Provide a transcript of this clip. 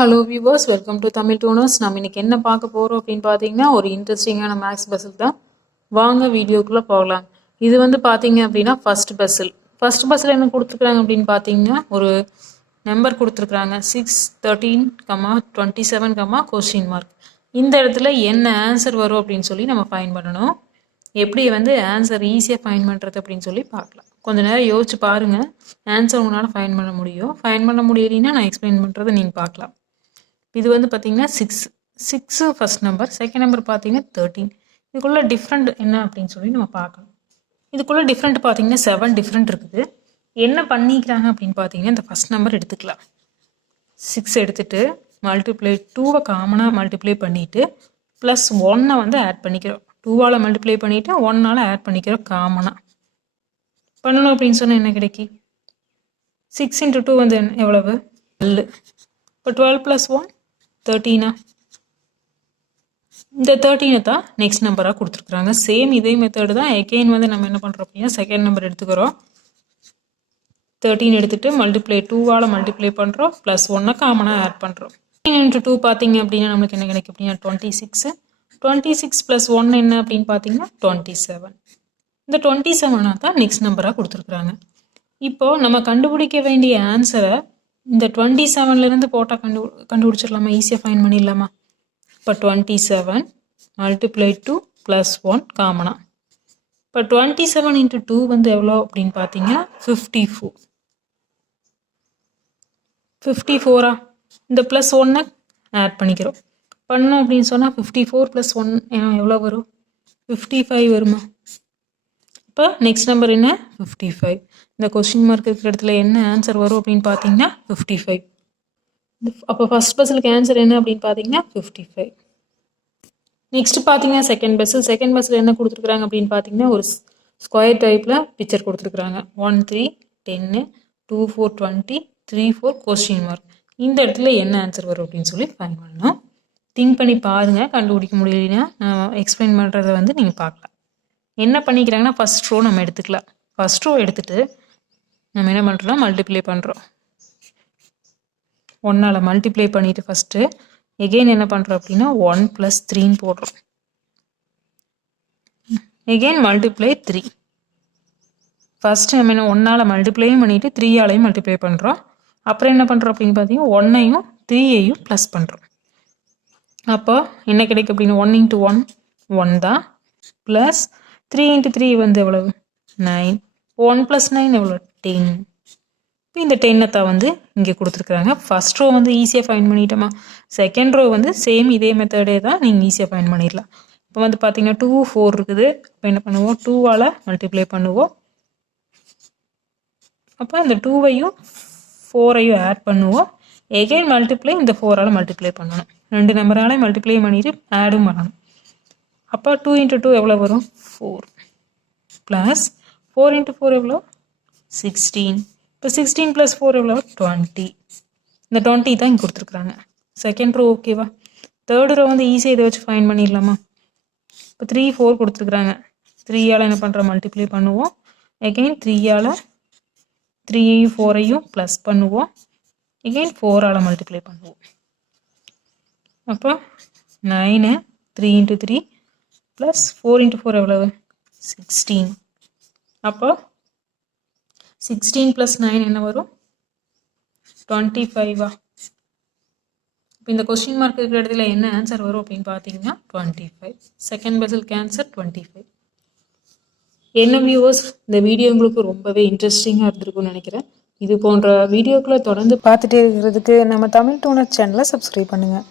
Hello viewers, welcome to Tamil Tooners. நம்ம இன்னைக்கு என்ன பார்க்க போகிறோம் அப்படின்னு பார்த்தீங்கன்னா, ஒரு இன்ட்ரெஸ்டிங்கான மேக்ஸ் பசில் தான். வாங்க வீடியோக்குள்ளே போகலாம். இது வந்து பார்த்தீங்க அப்படின்னா ஃபர்ஸ்ட் பசில் என்ன கொடுத்துருக்குறாங்க அப்படின்னு பார்த்தீங்கன்னா, ஒரு நம்பர் கொடுத்துருக்குறாங்க 6, 13, 27, கொஸ்டின் மார்க். இந்த இடத்துல என்ன ஆன்சர் வரும் அப்படின்னு சொல்லி நம்ம ஃபைண்ட் பண்ணணும். எப்படி வந்து ஆன்சர் ஈஸியாக ஃபைண்ட் பண்ணுறது அப்படின்னு சொல்லி பார்க்கலாம். கொஞ்சம் நேரம் யோசிச்சு பாருங்கள், ஆன்சர் உங்களால் ஃபைண்ட் பண்ண முடியும். ஃபைண்ட் பண்ண முடியலைன்னா நான் எக்ஸ்பிளைன் பண்ணுறதை நீங்கள் பார்க்கலாம். இது வந்து பார்த்தீங்கன்னா 6 ஃபர்ஸ்ட் நம்பர், செகண்ட் நம்பர் பார்த்தீங்கன்னா 13. இதுக்குள்ள டிஃப்ரெண்ட் என்ன அப்படின்னு சொல்லி நம்ம பார்க்கணும். இதுக்குள்ள டிஃப்ரெண்ட் பார்த்தீங்கன்னா 7 டிஃப்ரெண்ட் இருக்குது. என்ன பண்ணிக்கிறாங்க அப்படின்னு பார்த்தீங்கன்னா, இந்த ஃபர்ஸ்ட் நம்பர் எடுத்துக்கலாம். 6 எடுத்துட்டு மல்டிப்ளை 2வை காமனாக மல்டிப்ளை பண்ணிவிட்டு ப்ளஸ் 1 வந்து ஆட் பண்ணிக்கிறோம். 2ஆல் மல்டிப்ளை பண்ணிவிட்டு 1ஆல் ஆட் பண்ணிக்கிறோம் காமனாக. பண்ணணும் அப்படின்னு சொன்னால் என்ன கிடைக்கும்? 6 × 2 வந்து எவ்வளவு? 12. இப்போ 12 + 1 13. இந்த 13 தான் நெக்ஸ்ட் நம்பராக கொடுத்துருக்குறாங்க. சேம் இதே மெத்தடு தான். எகெயின் வந்து நம்ம என்ன பண்ணுறோம் அப்படின்னா, செகண்ட் நம்பர் எடுத்துக்கிறோம். 13 எடுத்துகிட்டு மல்டிப்ளை 2ஆல் மல்டிப்ளை பண்ணுறோம், ப்ளஸ் 1 காமனாக ஆட் பண்ணுறோம். 13 × 2 பார்த்தீங்க அப்படின்னா நம்மளுக்கு என்ன கிடைக்கும் அப்படின்னா 26. 26 + 1 என்ன அப்படின்னு பார்த்தீங்கன்னா 27. இந்த 27 தான் நெக்ஸ்ட் நம்பராக கொடுத்துருக்குறாங்க. இப்போது நம்ம கண்டுபிடிக்க வேண்டிய ஆன்சரை இந்த 27லேருந்து போட்டால் கண்டுபிடிச்சிடலாமா? ஈஸியாக ஃபைண்ட் பண்ணிடலாமா? இப்போ 27 மல்டிப்ளை 2 + 1 காமனா. இப்போ 27 × 2 வந்து எவ்வளோ அப்படின்னு பார்த்தீங்கன்னா 54. 54ஆ? இந்த ப்ளஸ் 1 ஆட் பண்ணிக்கிறோம். பண்ணோம் அப்படின்னு சொன்னால் 54 + 1 எவ்வளோ வரும்? 55 வருமா? இப்போ நெக்ஸ்ட் நம்பர் என்ன? 55. இந்த கொஸ்டின் மார்க் இருக்கிற இடத்துல என்ன ஆன்சர் வரும் அப்படின்னு பார்த்தீங்கன்னா 55. அப்போ ஃபர்ஸ்ட் பசிலுக்கு ஆன்சர் என்ன அப்படின்னு பார்த்தீங்கன்னா 55. நெக்ஸ்ட் பார்த்தீங்கன்னா செகண்ட் பசில் என்ன கொடுத்துருக்குறாங்க அப்படின்னு பார்த்தீங்கன்னா, ஒரு ஸ்கொயர் டைப்பில் பிக்சர் கொடுத்துருக்குறாங்க. 1 3 10 2 4 20 3 4 கொஸ்டின் மார்க். இந்த இடத்துல என்ன ஆன்சர் வரும் அப்படின்னு சொல்லி ஃபைண்ட் பண்ணணும். திங்க் பண்ணி பாருங்கள். கண்டுபிடிக்க முடியலைன்னா நான் எக்ஸ்பிளைன் பண்ணுறதை வந்து நீங்கள் பார்க்கலாம். என்ன பண்ணிக்கிறாங்கன்னா, ஃபர்ஸ்ட் ரோ நம்ம எடுத்துக்கலாம். ஃபர்ஸ்ட் ரோ எடுத்துகிட்டு நம்ம என்ன பண்ணுறோம்? மல்டிப்ளை பண்ணுறோம். 1ஆல் மல்டிப்ளை பண்ணிவிட்டு ஃபஸ்ட்டு எகெயின் என்ன பண்ணுறோம் அப்படின்னா 1 + 3 போடுறோம். Again multiply 3. ஃபஸ்ட்டு நம்ம என்ன 1ஆல் மல்டிப்ளையும் பண்ணிவிட்டு 3ஆலையும் மல்டிப்ளை பண்ணுறோம். அப்புறம் என்ன பண்ணுறோம் அப்படின்னு பார்த்தீங்கன்னா 1ஐயும் 3ஐயும் ப்ளஸ் பண்ணுறோம். அப்போ என்ன கிடைக்கும் அப்படின்னா 1 × 1 1 தான், ப்ளஸ் 3 × 3 வந்து எவ்வளவு? 9. 1 + 9 எவ்வளோ? 10. இப்போ இந்த 10 வந்து இங்கே கொடுத்துருக்குறாங்க. ஃபர்ஸ்ட் ரோ வந்து ஈஸியாக ஃபைண்ட் பண்ணிட்டோமா? செகண்ட் ரோ வந்து சேம் இதே மெத்தடே தான், நீங்கள் ஈஸியாக ஃபைண்ட் பண்ணிடலாம். இப்போ வந்து பார்த்தீங்கன்னா 2 4 இருக்குது. இப்போ என்ன பண்ணுவோம்? 2ஆல் மல்டிப்ளை பண்ணுவோம். அப்போ இந்த 2ஐயும் 4ஐயும் ஆட் பண்ணுவோம். எகெயின் மல்டிப்ளை இந்த 4ஆல் மல்டிப்ளை பண்ணணும். 2 நம்பரால் மல்டிப்ளை பண்ணிவிட்டு ஆடும் பண்ணணும். அப்போ 2 × 2 எவ்வளோ வரும்? 4. ப்ளஸ் 4 × 4 எவ்வளோ? 16. இப்போ 16 + 4 எவ்வளோ? 20. இந்த 20 தான் இங்கே கொடுத்துருக்குறாங்க. செகண்ட் ரோ ஓகேவா? தேர்ட் ரோ வந்து ஈஸியாக இதை வச்சு ஃபைண்ட் பண்ணிடலாமா? இப்போ 3 4 கொடுத்துருக்குறாங்க. 3ஆல் என்ன பண்ணுறோம்? மல்டிப்ளை பண்ணுவோம். எகெயின் 3ஆல் 3ஐயும் 4ஐயும் ப்ளஸ் பண்ணுவோம். எகெயின் 4ஆல் மல்டிப்ளை பண்ணுவோம். அப்போ 9 3 × 3 ப்ளஸ் 4 × 4 எவ்வளவு? 16. அப்போ 16 + 9 என்ன வரும்? 25. இப்போ இந்த கொஸ்டின் மார்க் இருக்கிற இடத்துல என்ன ஆன்சர் வரும் அப்படின்னு பார்த்தீங்கன்னா 25. செகண்ட் பசிலுக்கு ஆன்சர் 25. என்ன வியூவர்ஸ், இந்த வீடியோ உங்களுக்கு ரொம்பவே இன்ட்ரெஸ்டிங்காக இருந்திருக்கும்னு நினைக்கிறேன். இது போன்ற வீடியோக்களை தொடர்ந்து பார்த்துட்டே இருக்கிறதுக்கு நம்ம தமிழ் டூனர் சேனலை சப்ஸ்கிரைப் பண்ணுங்கள்.